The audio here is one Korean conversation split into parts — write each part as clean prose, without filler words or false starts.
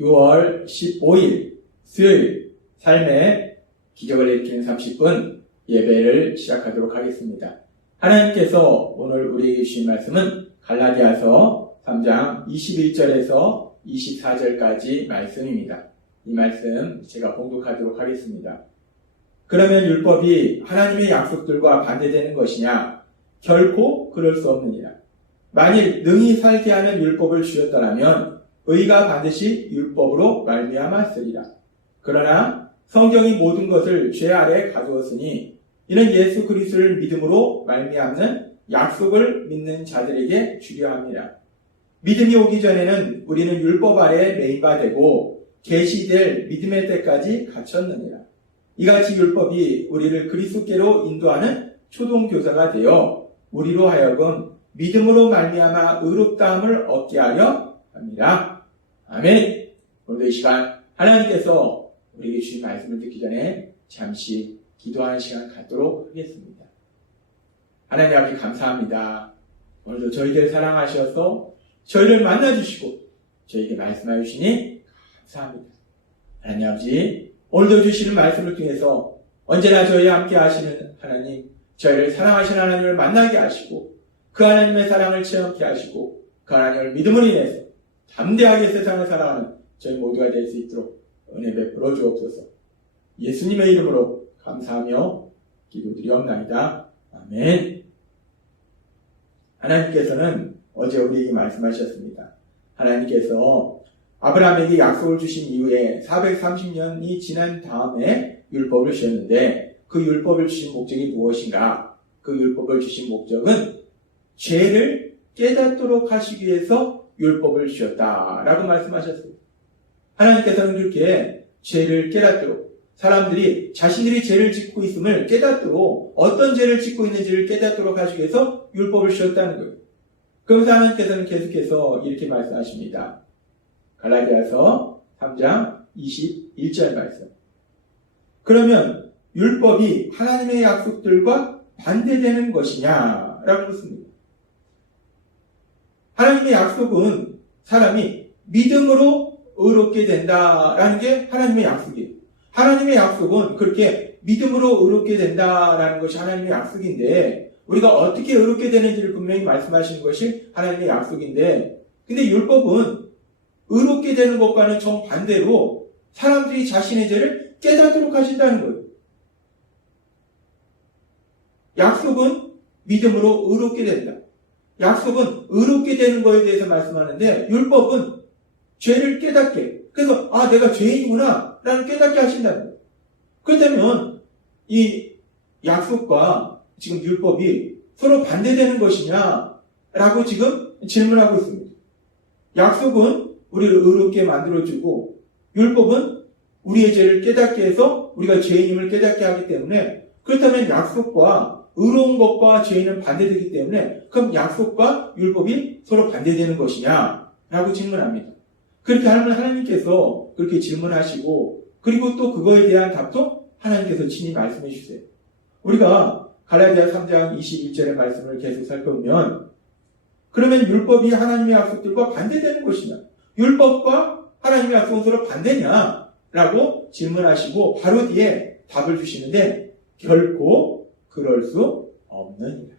6월 15일 수요일 삶의 기적을 일으키는 30분 예배를 시작하도록 하겠습니다. 하나님께서 오늘 우리에게 주신 말씀은 갈라디아서 3장 21절에서 24절까지 말씀입니다. 이 말씀 제가 봉독하도록 하겠습니다. 그러면 율법이 하나님의 약속들과 반대되는 것이냐? 결코 그럴 수 없느니라. 만일 능히 살게 하는 율법을 주셨더라면 의가 반드시 율법으로 말미암았으리라. 그러나 성경이 모든 것을 죄 아래 가두었으니 이는 예수 그리스도를 믿음으로 말미암는 약속을 믿는 자들에게 주려 함이라. 믿음이 오기 전에는 우리는 율법 아래 매이바 되고 계시될 믿음의 때까지 갇혔느니라. 이같이 율법이 우리를 그리스도께로 인도하는 초동교사가 되어 우리로 하여금 믿음으로 말미암아 의롭다함을 얻게 하려 합니다. 아멘. 오늘도 이 시간 하나님께서 우리에게 주신 말씀을 듣기 전에 잠시 기도하는 시간 갖도록 하겠습니다. 하나님 아버지 감사합니다. 오늘도 저희를 사랑하셔서 저희를 만나주시고 저희에게 말씀하여 주시니 감사합니다. 하나님 아버지 오늘도 주시는 말씀을 통해서 언제나 저희와 함께 하시는 하나님, 저희를 사랑하시는 하나님을 만나게 하시고 그 하나님의 사랑을 체험케 하시고 그 하나님을 믿음으로 인해서 담대하게 세상을 살아가는 저희 모두가 될 수 있도록 은혜 베풀어 주옵소서. 예수님의 이름으로 감사하며 기도드리옵나이다. 아멘. 하나님께서는 어제 우리에게 말씀하셨습니다. 하나님께서 아브라함에게 약속을 주신 이후에 430년이 지난 다음에 율법을 주셨는데 그 율법을 주신 목적이 무엇인가? 그 율법을 주신 목적은 죄를 깨닫도록 하시기 위해서 율법을 주셨다라고 말씀하셨습니다. 하나님께서는 그렇게 죄를 깨닫도록 사람들이 자신들이 죄를 짓고 있음을 깨닫도록 어떤 죄를 짓고 있는지를 깨닫도록 하시기 위해서 율법을 주셨다는 거예요. 그러면서 하나님께서는 계속해서 이렇게 말씀하십니다. 갈라디아서 3장 21절 말씀. 그러면 율법이 하나님의 약속들과 반대되는 것이냐? 라고 묻습니다. 하나님의 약속은 사람이 믿음으로 의롭게 된다라는 게 하나님의 약속이에요. 하나님의 약속은 그렇게 믿음으로 의롭게 된다라는 것이 하나님의 약속인데 우리가 어떻게 의롭게 되는지를 분명히 말씀하시는 것이 하나님의 약속인데 근데 율법은 의롭게 되는 것과는 정반대로 사람들이 자신의 죄를 깨닫도록 하신다는 거예요. 약속은 믿음으로 의롭게 된다. 약속은 의롭게 되는 것에 대해서 말씀하는데 율법은 죄를 깨닫게 그래서 내가 죄인이구나 라는 깨닫게 하신다는 거예요. 그렇다면 이 약속과 지금 율법이 서로 반대되는 것이냐 라고 지금 질문하고 있습니다. 약속은 우리를 의롭게 만들어주고 율법은 우리의 죄를 깨닫게 해서 우리가 죄인임을 깨닫게 하기 때문에 그렇다면 약속과 의로운 것과 죄인은 반대되기 때문에 그럼 약속과 율법이 서로 반대되는 것이냐 라고 질문합니다. 그렇게 하면 하나님께서 그렇게 질문하시고 그리고 또 그거에 대한 답도 하나님께서 친히 말씀해 주세요. 우리가 갈라디아 3장 21절의 말씀을 계속 살펴보면 그러면 율법이 하나님의 약속들과 반대되는 것이냐 율법과 하나님의 약속은 서로 반대냐 라고 질문하시고 바로 뒤에 답을 주시는데 결코 그럴 수 없느니라.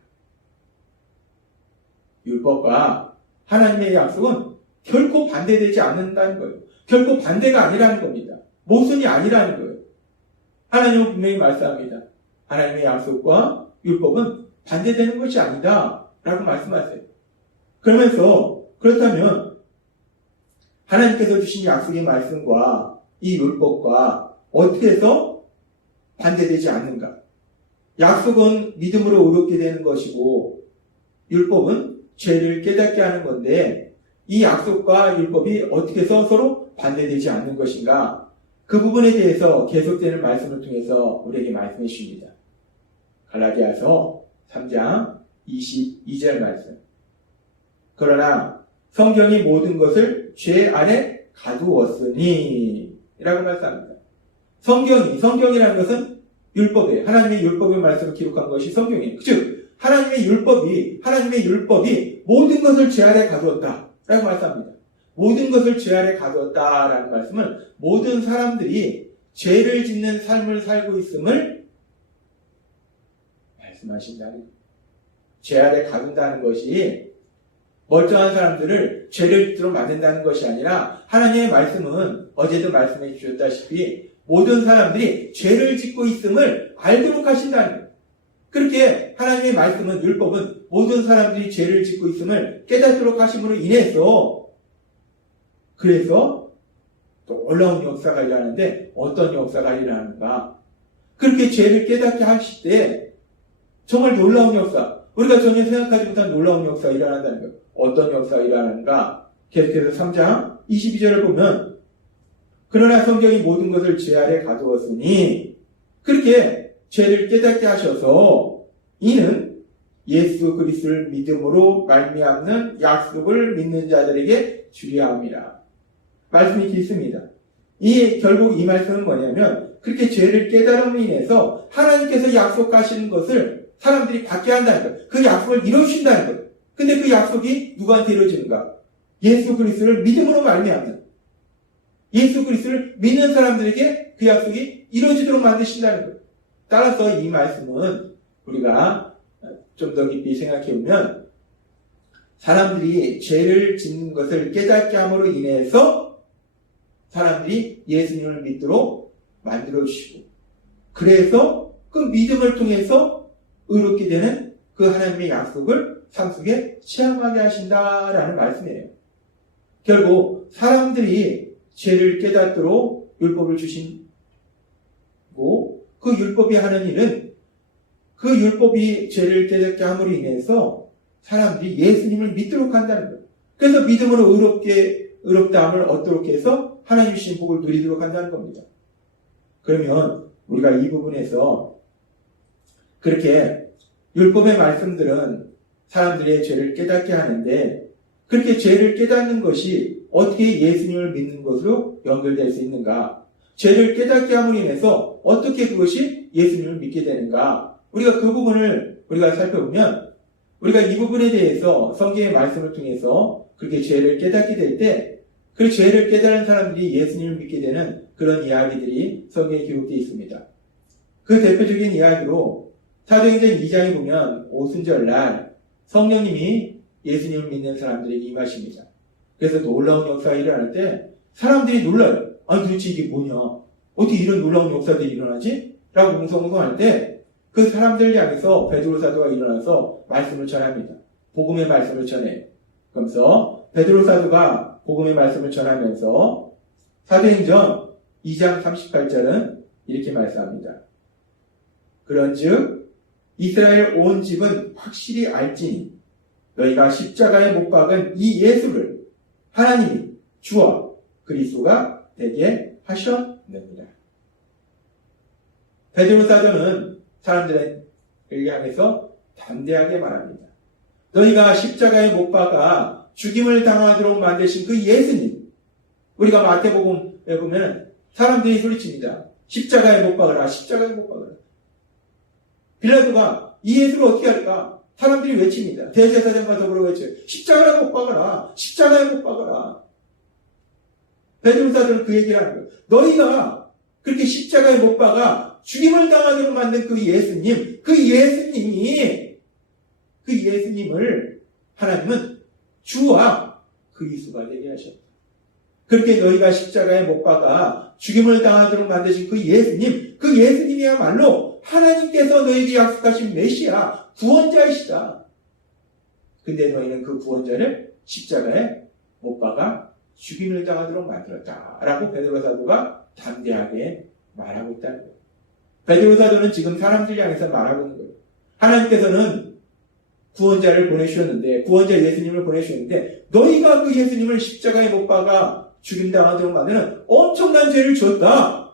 율법과 하나님의 약속은 결코 반대되지 않는다는 거예요. 결코 반대가 아니라는 겁니다. 모순이 아니라는 거예요. 하나님은 분명히 말씀합니다. 하나님의 약속과 율법은 반대되는 것이 아니다 라고 말씀하세요. 그러면서 그렇다면 하나님께서 주신 약속의 말씀과 이 율법과 어떻게 해서 반대되지 않는가? 약속은 믿음으로 의롭게 되는 것이고 율법은 죄를 깨닫게 하는 건데 이 약속과 율법이 어떻게 해서 서로 반대되지 않는 것인가? 그 부분에 대해서 계속되는 말씀을 통해서 우리에게 말씀해 주십니다. 갈라디아서 3장 22절 말씀. 그러나 성경이 모든 것을 죄 아래 가두었으니 라고 말씀합니다. 성경이라는 것은 율법이에요. 하나님의 율법의 말씀을 기록한 것이 성경이에요. 즉 하나님의 율법이 모든 것을 죄 아래 가두었다 라고 말씀합니다. 모든 것을 죄 아래 가두었다라는 말씀은 모든 사람들이 죄를 짓는 삶을 살고 있음을 말씀하신다는 거예요. 죄 아래 가둔다는 것이 멀쩡한 사람들을 죄를 짓도록 만든다는 것이 아니라 하나님의 말씀은 어제도 말씀해 주셨다시피 모든 사람들이 죄를 짓고 있음을 알도록 하신다는 거예요. 그렇게 하나님의 말씀은 율법은 모든 사람들이 죄를 짓고 있음을 깨닫도록 하심으로 인해서 그래서 또 놀라운 역사가 일어나는데 어떤 역사가 일어나는가? 그렇게 죄를 깨닫게 하실 때 정말 놀라운 역사, 우리가 전혀 생각하지 못한 놀라운 역사가 일어난다는 거예요. 어떤 역사가 일어나는가? 계속해서 3장 22절을 보면 그러나 성경이 모든 것을 죄 아래 가두었으니 그렇게 죄를 깨닫게 하셔서 이는 예수 그리스도를 믿음으로 말미암는 약속을 믿는 자들에게 주려 합니다. 말씀이 깊습니다. 결국 이 말씀은 뭐냐면 그렇게 죄를 깨달음으로 인해서 하나님께서 약속하시는 것을 사람들이 받게 한다는 거예요. 그 약속을 이루신다는 거예요. 근데 그 약속이 누구한테 이루어지는가? 예수 그리스도를 믿음으로 말미암는 예수 그리스도를 믿는 사람들에게 그 약속이 이루어지도록 만드신다는 거예요. 따라서 이 말씀은 우리가 좀 더 깊이 생각해 보면 사람들이 죄를 짓는 것을 깨닫게 함으로 인해서 사람들이 예수님을 믿도록 만들어 주시고 그래서 그 믿음을 통해서 의롭게 되는 그 하나님의 약속을 삶 속에 체험하게 하신다라는 말씀이에요. 결국 사람들이 죄를 깨닫도록 율법을 주시고 그 율법이 하는 일은 그 율법이 죄를 깨닫게 함으로 인해서 사람들이 예수님을 믿도록 한다는 거예요. 그래서 믿음으로 의롭다함을 얻도록 해서 하나님 주신 복을 누리도록 한다는 겁니다. 그러면 우리가 이 부분에서 그렇게 율법의 말씀들은 사람들의 죄를 깨닫게 하는데 그렇게 죄를 깨닫는 것이 어떻게 예수님을 믿는 것으로 연결될 수 있는가? 죄를 깨닫게 함으로 인해서 어떻게 그것이 예수님을 믿게 되는가? 우리가 그 부분을 우리가 살펴보면 우리가 이 부분에 대해서 성경의 말씀을 통해서 그렇게 죄를 깨닫게 될 때 그 죄를 깨달은 사람들이 예수님을 믿게 되는 그런 이야기들이 성경에 기록되어 있습니다. 그 대표적인 이야기로 사도행전 2장에 보면 오순절날 성령님이 예수님을 믿는 사람들에게 임하십니다. 그래서 놀라운 역사가 일어날 때 사람들이 놀라요. 아니 도대체 이게 뭐냐? 어떻게 이런 놀라운 역사들이 일어나지? 라고 웅성웅성할 때 그 사람들 향해서 베드로 사도가 일어나서 말씀을 전합니다. 복음의 말씀을 전해요. 그러면서 베드로 사도가 복음의 말씀을 전하면서 사도행전 2장 38절은 이렇게 말씀합니다. 그런즉 이스라엘 온 집은 확실히 알지니 너희가 십자가에 못 박은 이 예수를 하나님이 주와 그리스도가 되게 하셨느니라. 베드로 사도는 사람들을 향해서 담대하게 말합니다. 너희가 십자가에 못 박아 죽임을 당하도록 만드신 그 예수님, 우리가 마태복음에 보면 사람들이 소리칩니다. 십자가에 못 박으라, 십자가에 못 박으라. 빌라도가 이 예수를 어떻게 할까? 사람들이 외칩니다. 대제사장과 더불어 외쳐요. 십자가에 못 박아라, 십자가에 못 박아라. 베드로 사도는 그 얘기를 하는 거예요. 너희가 그렇게 십자가에 못 박아 죽임을 당하도록 만든 그 예수님, 그 예수님을 하나님은 주와 그리스도가 되게 하셨다. 그렇게 너희가 십자가에 못 박아 죽임을 당하도록 만드신 그 예수님이야말로 하나님께서 너희에게 약속하신 메시아, 구원자이시다. 근데 너희는 그 구원자를 십자가에 못 박아 죽임을 당하도록 만들었다라고 베드로 사도가 담대하게 말하고 있다는 거예요. 베드로 사도는 지금 사람들 향해서 말하고 있는 거예요. 하나님께서는 구원자를 보내주셨는데, 구원자 예수님을 보내주셨는데 너희가 그 예수님을 십자가에 못 박아 죽임당하도록 만드는 엄청난 죄를 지었다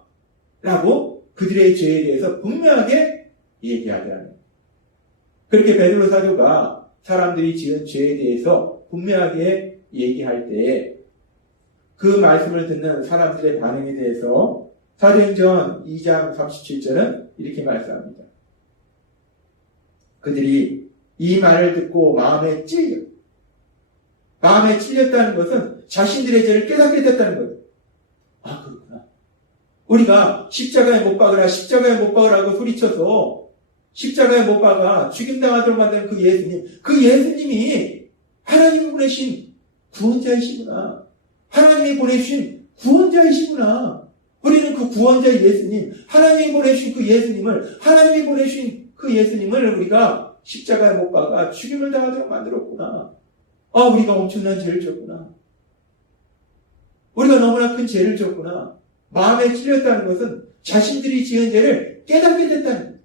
라고 그들의 죄에 대해서 분명하게 얘기하더라는 거예요. 그렇게 베드로 사도가 사람들이 지은 죄에 대해서 분명하게 얘기할 때 그 말씀을 듣는 사람들의 반응에 대해서 사도행전 2장 37절은 이렇게 말씀합니다. 그들이 이 말을 듣고 마음에 찔렸다는 것은 자신들의 죄를 깨닫게 됐다는 거예요. 아, 그렇구나. 우리가 십자가에 못 박으라, 십자가에 못 박으라고 소리쳐서 십자가에 못 박아 죽임당하도록 만드는 그 예수님이 하나님이 보내신 구원자이시구나. 하나님이 보내신 구원자이시구나. 우리는 그 구원자 예수님, 하나님이 보내신 그 예수님을 우리가 십자가에 못 박아 죽임을 당하도록 만들었구나. 아, 우리가 엄청난 죄를 졌구나. 우리가 너무나 큰 죄를 졌구나. 마음에 찔렸다는 것은 자신들이 지은 죄를 깨닫게 됐다는 거예요.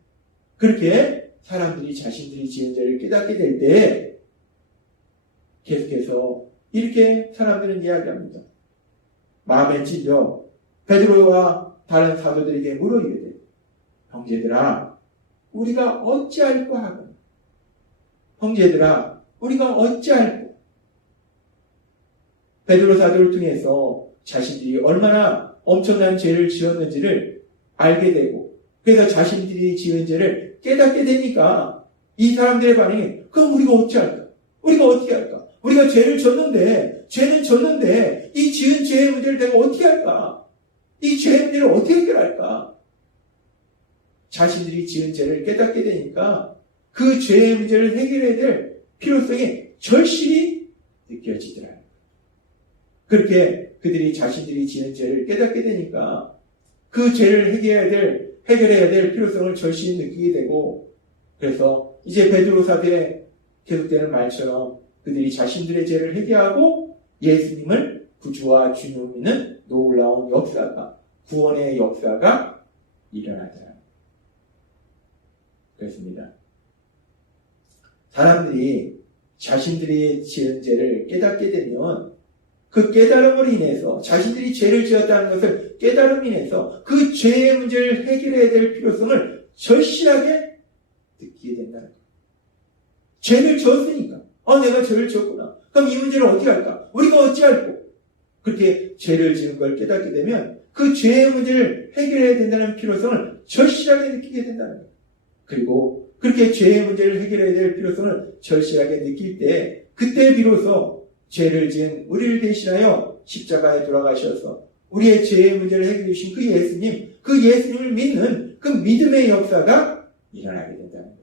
그렇게 사람들이 자신들이 지은 죄를 깨닫게 될 때 계속해서 이렇게 사람들은 이야기합니다. 마음에 찔려 베드로와 다른 사도들에게 물어이르되 형제들아 우리가 어찌할꼬 하거나 형제들아 우리가 어찌할꼬. 베드로 사도를 통해서 자신들이 얼마나 엄청난 죄를 지었는지를 알게 되고 그래서 자신들이 지은 죄를 깨닫게 되니까 이 사람들의 반응이 그럼 우리가 어찌할까? 우리가 어떻게 할까? 우리가 죄는 졌는데 이 지은 죄의 문제를 내가 어떻게 할까? 이 죄의 문제를 어떻게 해결할까? 자신들이 지은 죄를 깨닫게 되니까 그 죄의 문제를 해결해야 될 필요성이 절실히 느껴지더라. 그렇게 그들이 자신들이 지은 죄를 깨닫게 되니까 그 죄를 해결해야 될 필요성을 절실히 느끼게 되고 그래서 이제 베드로 사도에 계속되는 말처럼 그들이 자신들의 죄를 회개하고 예수님을 구주와 주님을 믿는 놀라운 역사가 구원의 역사가 일어나더라. 그렇습니다. 사람들이 자신들이 지은 죄를 깨닫게 되면 그 깨달음으로 인해서 자신들이 죄를 지었다는 것을 깨달음으로 인해서 그 죄의 문제를 해결해야 될 필요성을 절실하게 느끼게 된다는 거예요. 죄를 지었으니까 내가 죄를 지었구나. 그럼 이 문제를 어떻게 할까? 우리가 어찌할꼬? 그렇게 죄를 지은 걸 깨닫게 되면 그 죄의 문제를 해결해야 된다는 필요성을 절실하게 느끼게 된다는 거예요. 그리고 그렇게 죄의 문제를 해결해야 될 필요성을 절실하게 느낄 때 그때 비로소 죄를 지은 우리를 대신하여 십자가에 돌아가셔서 우리의 죄의 문제를 해결해 주신 그 예수님을 믿는 그 믿음의 역사가 일어나게 된다는 거예요.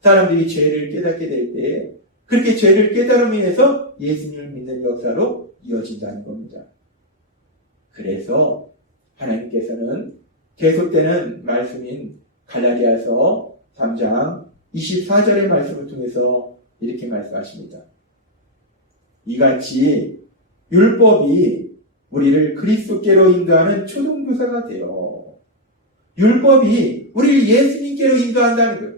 사람들이 죄를 깨닫게 될 때 그렇게 죄를 깨달음으로 인해서 예수님을 믿는 역사로 이어진다는 겁니다. 그래서 하나님께서는 계속되는 말씀인 갈라디아서 3장 24절의 말씀을 통해서 이렇게 말씀하십니다. 이같이 율법이 우리를 그리스도께로 인도하는 초등교사가 되어 율법이 우리를 예수님께로 인도한다는 거예요.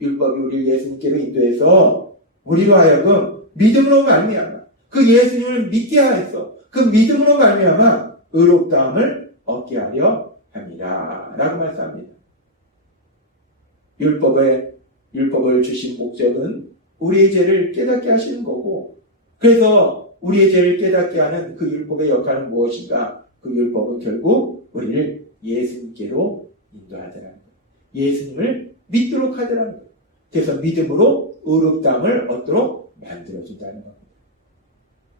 율법이 우리를 예수님께로 인도해서 우리로 하여금 믿음으로 말미암아 그 예수님을 믿게 하여서 그 믿음으로 말미암아 의롭다함을 얻게 하려 합니다. 라고 말씀합니다. 율법을 주신 목적은 우리의 죄를 깨닫게 하시는 거고 그래서 우리의 죄를 깨닫게 하는 그 율법의 역할은 무엇인가? 그 율법은 결국 우리를 예수님께로 인도하더라는 거예요. 예수님을 믿도록 하더라는 거예요. 그래서 믿음으로 의롭다함을 얻도록 만들어준다는 겁니다.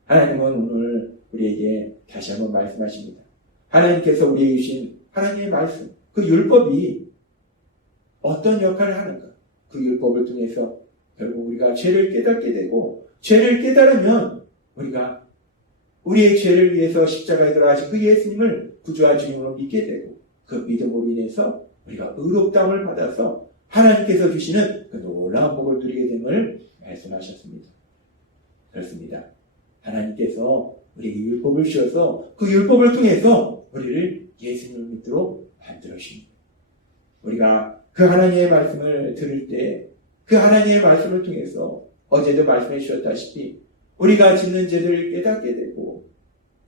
하나님은 오늘 우리에게 다시 한번 말씀하십니다. 하나님께서 우리에게 주신 하나님의 말씀, 그 율법이 어떤 역할을 하는가? 그 율법을 통해서 결국 우리가 죄를 깨닫게 되고 죄를 깨달으면 우리가 우리의 죄를 위해서 십자가에 돌아가신 그 예수님을 구주와 주님으로 믿게 되고 그 믿음으로 인해서 우리가 의롭다함을 받아서 하나님께서 주시는 그 놀라운 복을 누리게 됨을 말씀하셨습니다. 그렇습니다. 하나님께서 우리에게 율법을 주셔서 그 율법을 통해서 우리를 예수님을 믿도록 만들어 주십니다. 우리가 그 하나님의 말씀을 들을 때 그 하나님의 말씀을 통해서 어제도 말씀해 주셨다시피 우리가 짓는 죄를 깨닫게 되고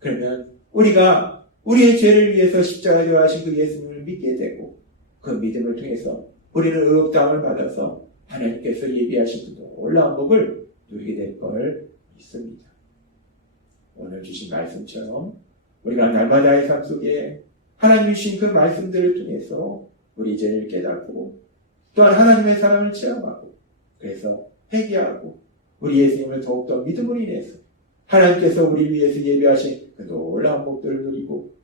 그러면 우리가 우리의 죄를 위해서 십자가에 돌아가신 그 예수님을 믿게 되고 그 믿음을 통해서 우리는 의롭다함을 받아서 하나님께서 예비하신 그 놀라운 복을 누리게 될 걸 믿습니다. 오늘 주신 말씀처럼 우리가 날마다의 삶 속에 하나님 주신 그 말씀들을 통해서 우리 죄를 깨닫고 또한 하나님의 사랑을 체험하고 그래서 회개하고 우리 예수님을 더욱더 믿음으로 인해서 하나님께서 우리 위해서 예배하신 그 놀라운 목들을 누리고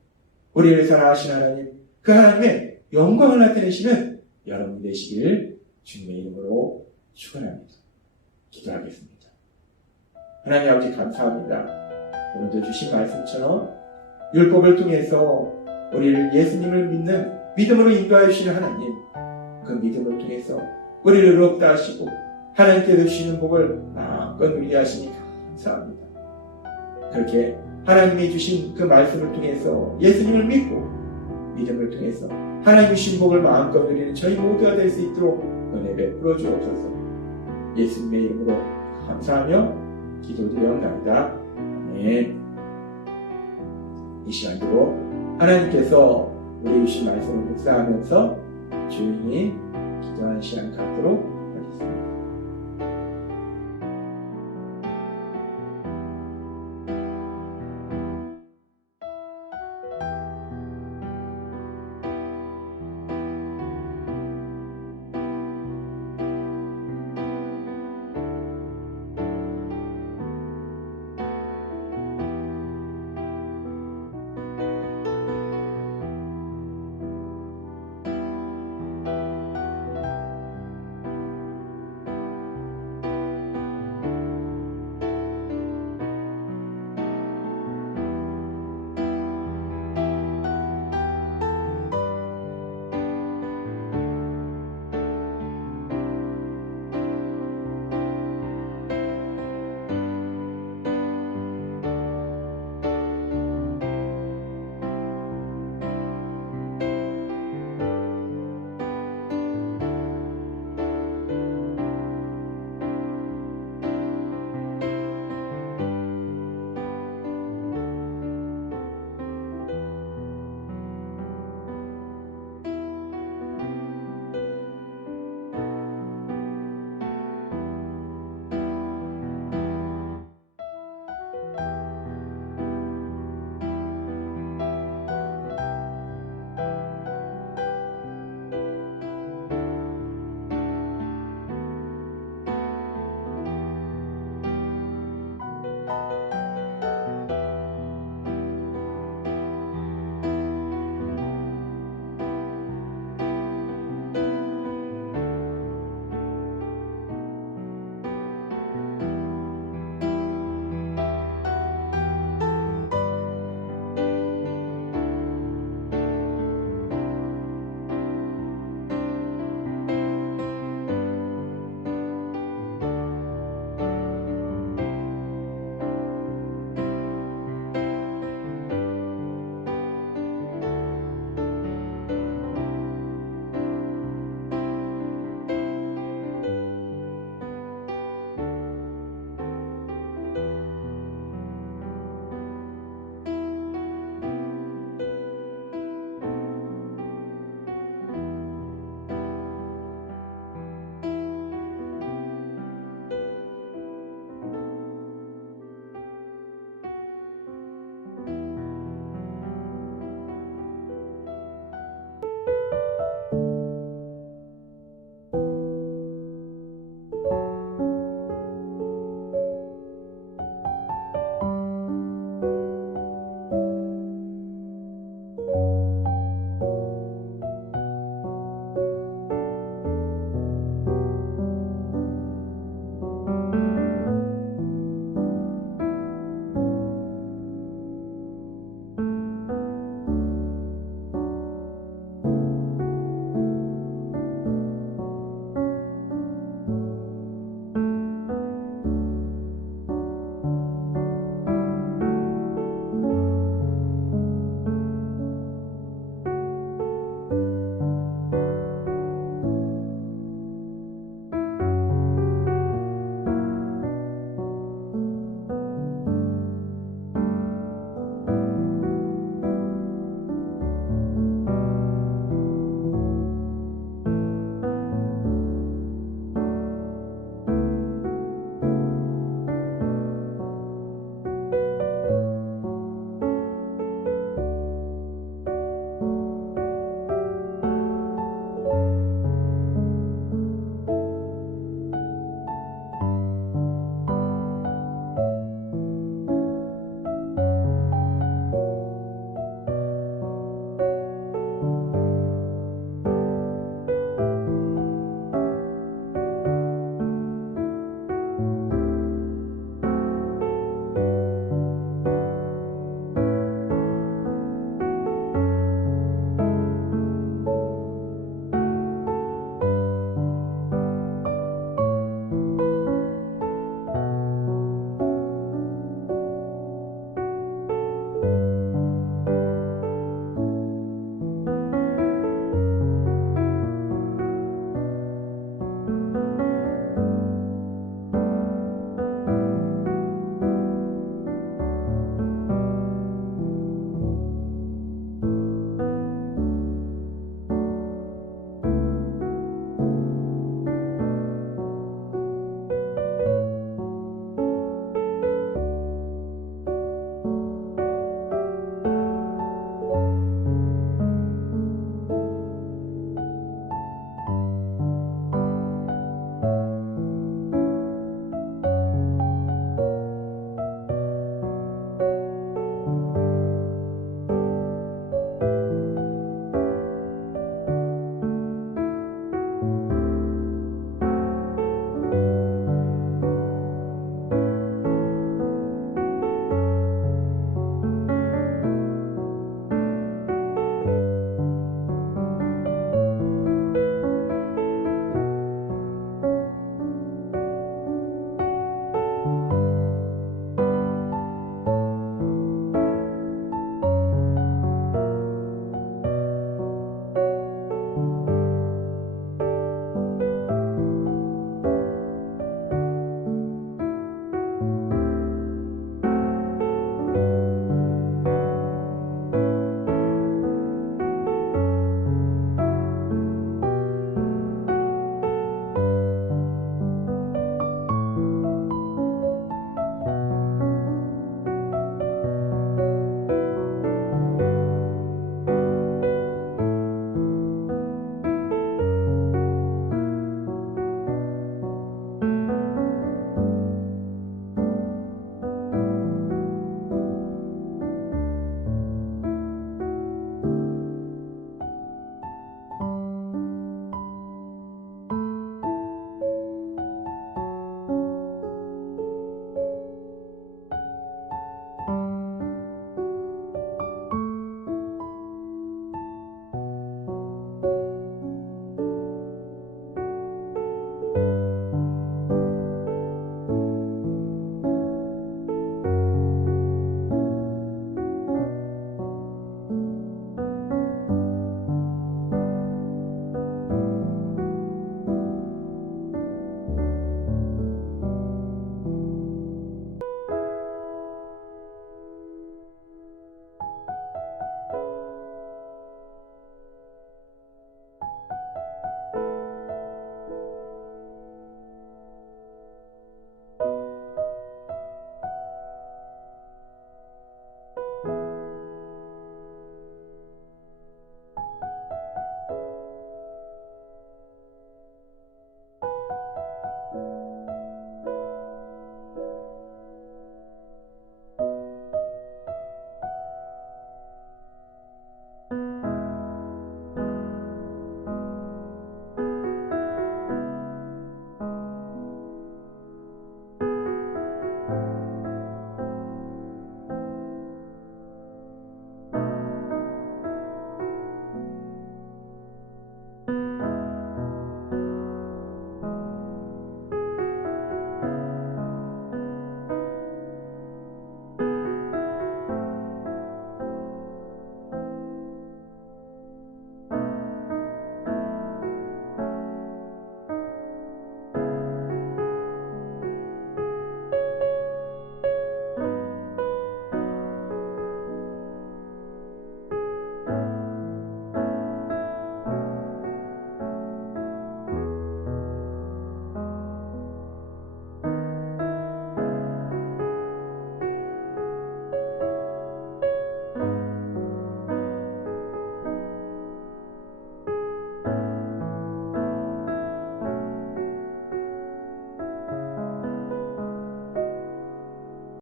우리를 사랑하신 하나님, 그 하나님의 영광을 나타내시는 여러분 되시길 주님의 이름으로 축원합니다. 기도하겠습니다. 하나님 아버지 감사합니다. 오늘도 주신 말씀처럼 율법을 통해서 우리를 예수님을 믿는 믿음으로 인도하여 주시는 하나님, 그 믿음을 통해서 우리를 의롭다 하시고 하나님께서 주시는 복을 마음껏 누리게 하시니 감사합니다. 그렇게 하나님이 주신 그 말씀을 통해서 예수님을 믿고 믿음을 통해서 하나님이 주신 복을 마음껏 누리는 저희 모두가 될 수 있도록 은혜 베풀어 주옵소서. 예수님의 이름으로 감사하며 기도드리옵나이다. 아멘. 이 시간도 하나님께서 우리 주신 말씀을 묵상하면서 조용히 기도하는 시간 갖도록 하겠습니다.